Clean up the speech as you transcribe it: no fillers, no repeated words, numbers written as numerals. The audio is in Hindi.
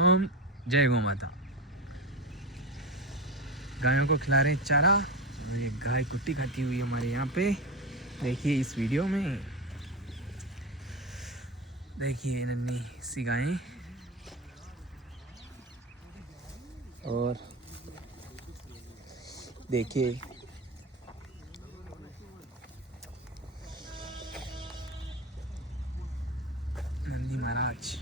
हम जय गौ माता। गायों को खिला रहे हैं चारा और ये गाय कुट्टी खाती हुई हमारे यहाँ पे देखिए इस वीडियो में। देखिए नन्ही सी गायें और देखिए नंदी महाराज।